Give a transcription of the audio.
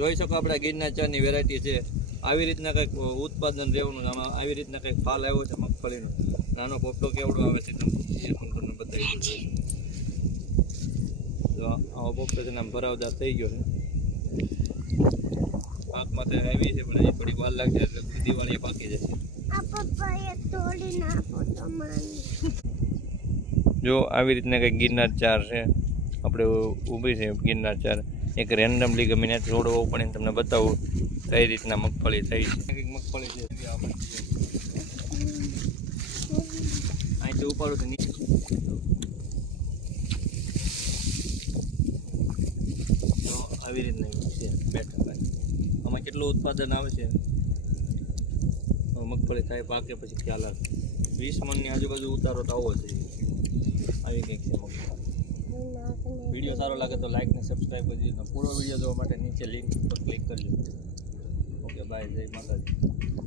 જોઈ શકો આપણે ગિરનાર ચાની વેરાયટી છે. આવી રીતના કંઈક ઉત્પાદન રહેવાનું. આમાં આવી રીતના કંઈક ફાલ આવ્યો છે મગફળીનો. નાનો પોપટો કેવડો આવે છે એ પણ તમને બતાવી દઉં. તો આવો પોપટો છે ને આમ ભરાવદાર થઈ ગયો છે. પાકમાં તો આવી છે પણ હજી થોડીક વાર લાગશે એટલે દિવાળીએ પાકી જશે. જો આવી રીતના કંઈક ગિરનાર ચાર છે. આપણે ઊભી છે ગિરનાર ચાર. એક રેન્ડમલી ગમીને છોડવો પણ તમને બતાવું કઈ રીતના મગફળી થઈ છે. કંઈક મગફળી છે અહીંથી ઉપાડું છે નીચે. તો આવી રીતના છે બેઠા. આમાં કેટલું ઉત્પાદન આવે છે મગફળી થાય પાકે પછી ખ્યાલ આવે. 20 મણની આજુબાજુ ઉતારો તો આવો છે. આવી કંઈક છે મગફળી. વિડીયો સારો લાગે તો લાઈક ને સબસ્ક્રાઈબ કરી દેજો. પૂરો વિડીયો જોવા માટે નીચે લિંક પર ક્લિક કરજો. ઓકે બાય, જય માતાજી.